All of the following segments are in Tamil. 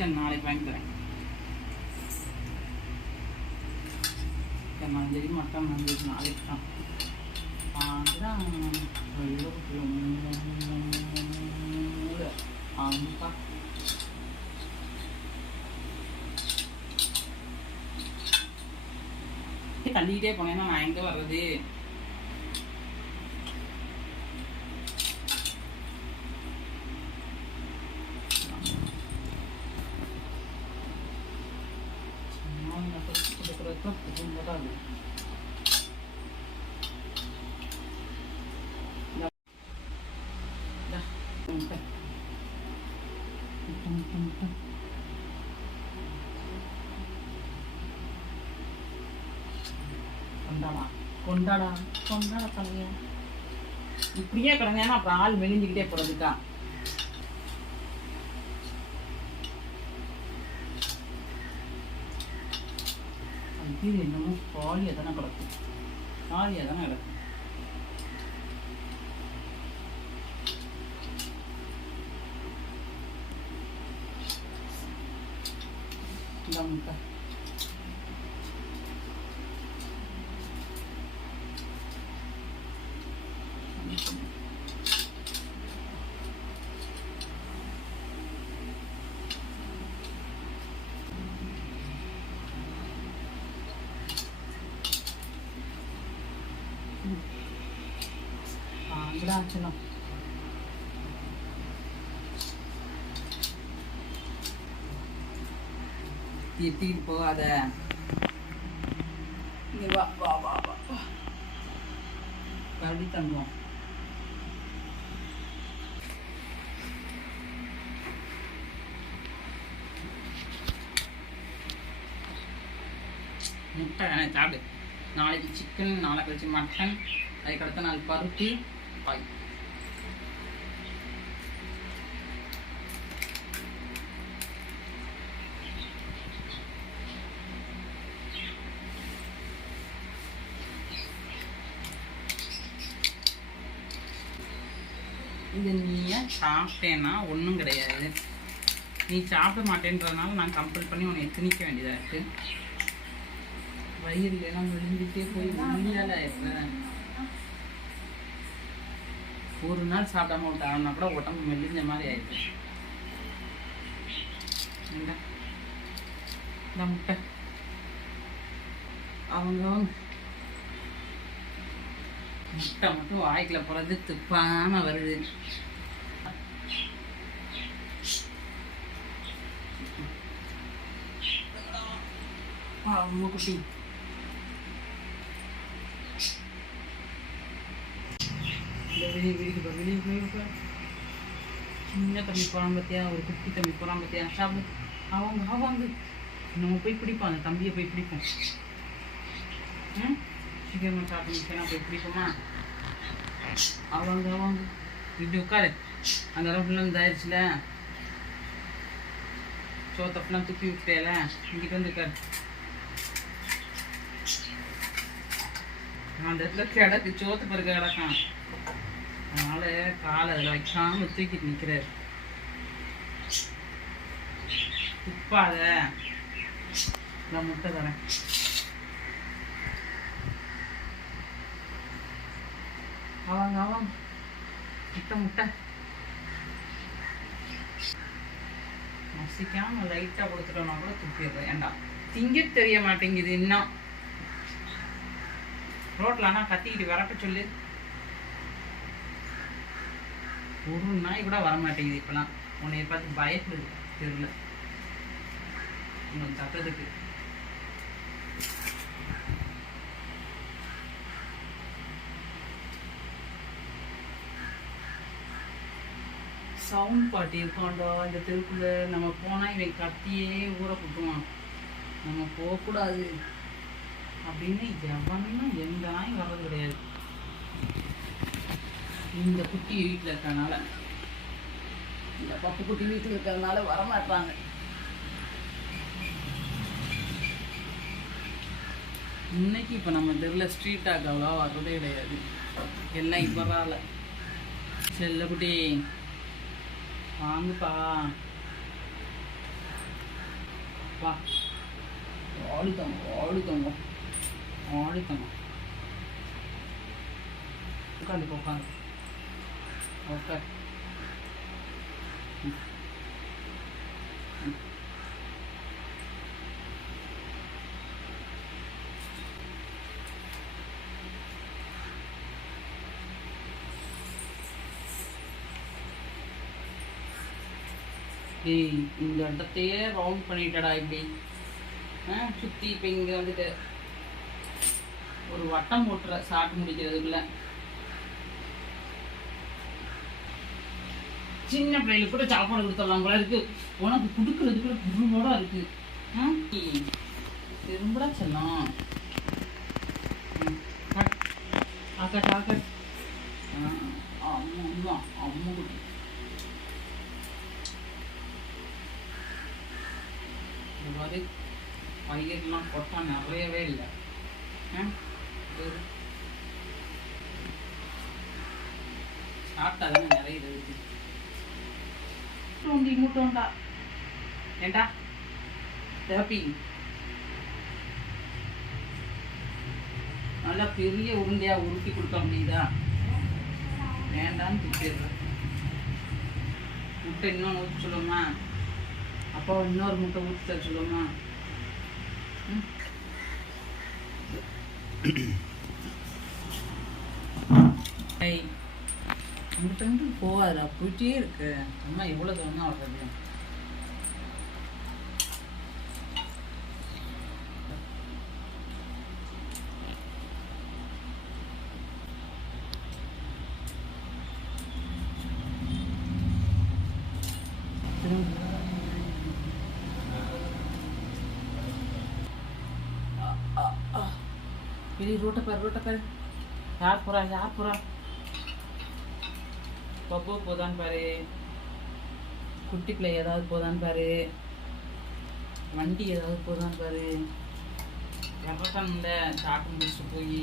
சிக்கன் நாளைக்கு வாங்கி தரேன். மஞ்சள் மட்டன் மஞ்சள் நாளைக்கு தான் தள்ளிக்கிட்டே போனேன்னா நான் எங்கே வர்றது? கொண்டாடா கொண்டாட கலையா இப்படியே கிடந்தேன்னா அப்புறம் ஆள் மெலிஞ்சுக்கிட்டே போறதுக்கா. இது என்னமோ காலியாக தானே கிடக்கும், காலியாக தானே கிடக்கும். இந்த முட்டை ஆச்சுனா எத்திட்டு போகாத. இங்க வா வா வா வா கடி தங்குவோம். முட்டை சாப்பிடு. நாளைக்கு சிக்கன், நாளை கழிச்சு மட்டன், அதுக்கடுத்த நாள் பருத்தி பாய். இது நீ சாப்பிட்டேன்னா ஒன்றும் கிடையாது. நீ சாப்பிட மாட்டேன்றதுனால நான் கம்பல் பண்ணி உன்னை திணிக்க வேண்டியதாக இருக்குது. வயிறு எல்லாம் விழுந்துட்டே போய் முடியாத ஆயிடுறேன். ஒரு நாள் சாப்பிடாம விட்டாங்கன்னா கூட உடம்பு மெலிஞ்ச மாதிரி ஆயிடுச்சு. இந்த முட்டை அவங்க முட்டை மட்டும் வாய்க்குள்ள போறது துப்பாம வருது. குட்டி வெளியே போய் சின்ன தம்பி போகிறான் பார்த்தியா, ஒரு குட்டி தம்பி போகிறான் பார்த்தியா, சாப்பிடு. அவங்க நம்ம போய் பிடிப்போம், அந்த தம்பியை போய் பிடிப்போம். சீக்கிரமாக சாப்பிட்டு போய் பிடிப்போமா? அவங்க இப்படி உட்காரு. அந்த அளவு ஃபுல்லாக இதாயிருச்சுல, சோத்தை ஃபுல்லாக தூக்கி விட்டேல, இங்கிட்டு வந்து உட்காரு. அந்த இடத்துல கிடக்கு, சோத்து பருக்க கிடக்கான். அதனால காலை அதில் வைக்காம தூக்கிட்டு நிற்கிறாரு. துப்பாத, நான் முட்டை தரேன். அவங்க முட்டை மசிக்காம லைட்டாக கொடுத்துட்டோம்னா கூட துப்பிடுறேன். ஏண்டா திங்க தெரிய மாட்டேங்குது இன்னும். ரோட்லனா கத்திக்கிட்டு வரப்ப சொல்லு. ஒரு நாய் கூட வரமாட்டேங்குது இப்பெல்லாம். உன்னைய பார்த்து பயப்படுது தெரியல உங்களுக்கு சத்தத்துக்கு. சவுண்ட் பாட்டி இருக்காண்டா இந்த தெருக்குள்ள. நம்ம போனால் இவன் கத்தியே ஊற குட்டுவான். நம்ம போகக்கூடாது அப்படின்னு எவனும் எந்த நாயும் வர்றது கிடையாது. இந்த குட்டி வீட்டில் இருக்கிறதுனால, இந்த பப்பு குட்டி வீட்டில் இருக்கிறதுனால வரமாட்டாங்க. இன்னைக்கு இப்போ நம்ம தெருவில் ஸ்ட்ரீட் டாக் அவ்வளோ வர்றதே கிடையாது. எல்லாம் இப்போ வரல. செல்ல குட்டி வாங்குப்பா. வா ஆடுத்தங்க ஆடுத்தங்க ஆடுத்தங்க உட்காந்து உட்காந்து ஓகே. இந்த இடத்தையே ரவுண்ட் பண்ணிட்டடா இப்படி சுற்றி. இப்போ இங்கே வந்துட்டு ஒரு வட்டம் போட்டுற சாப்பிட்டு முடிக்கிறதுக்குள்ள. சின்ன பிள்ளைகளுக்கு கூட சாப்பாடு கொடுத்துடலாம் போல இருக்கு. உனக்கு கொடுக்கறதுக்குள்ள குருவோட இருக்கு. திரும்படா செல்லம். ஆக்கட் ஆக்கட். அம்மா அம்மா குட்டி. இந்த மாதிரி பயிரெலாம் கொட்டா நிறையவே இல்லை. சாப்பிட்டா தானே நிறைய இருக்கு. மூட்டோண்டா ஏண்டா தேப்பி நல்லா பெரிய உருண்டையா உருட்டி கொடுக்க முடியுதா? வேண்டான்னு திட்டிடுறேன். முட்டை இன்னொன்று ஊற்றி சொல்லுமா? அப்போ இன்னொரு முட்டை ஊற்றி தர சொல்லுமா? முட்டை போகாதா, போயிட்டே இருக்கு. அம்மா எவ்வளோ தூரம் தான் வர்றது? பெரிய ரோட்டை பாரு. யார் போறா? பப்பு போதான்னு பாரு. குட்டி பிள்ளை ஏதாவது போதான்னு பாரு. வண்டி ஏதாவது போதான்னு பாரு. எவ்வளோ சாப்பிட்டு முடிச்சுட்டு போய்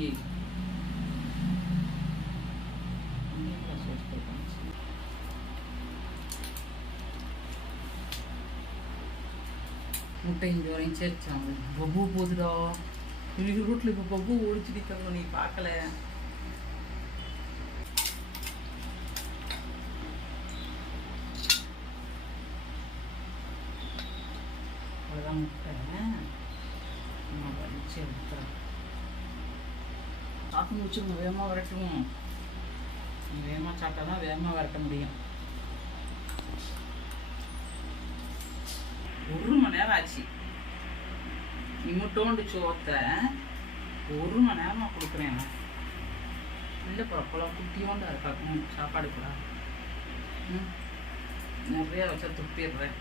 முட்டை இங்கே வரையும் சேர்ச்சாங்க. பப்பு போகுதுடா. இன்னைக்கு ரோட்டில் இப்போ பப்பு ஓடிச்சுட்டு நீ பார்க்கல. அவ்வளோதான் முட்டை நம்ம வலிச்சு எடுத்துறோம். சாப்பிட்டு முடிச்சுருங்க. வேகமாக விரட்டுவோம். வேகமாக சாப்பிட்டா தான் வேகமாக விரட்ட முடியும். 1 மணி நேரம் ஆச்சு. இம்மட்டோண்டு சோத்தை 1 மணி நேரமாக கொடுக்குறேன். இல்லை பழம் குட்டியோண்டு இருக்கா சாப்பாடு கூட நிறையா வச்சா துப்பிடுறேன்.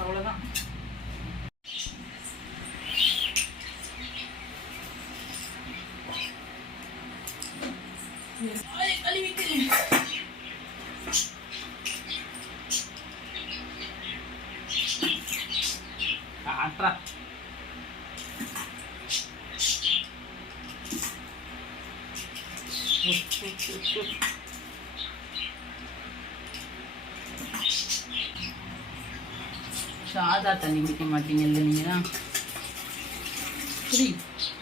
அவ்வளோதான். காட்டுறா சாதா தண்ணி குடிக்க மாட்டீங்கல்ல நீங்க தான். சரி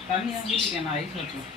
தண்ணியாக ஊற்றிக்க. நான் ஐஸ் வச்சுருவேன்.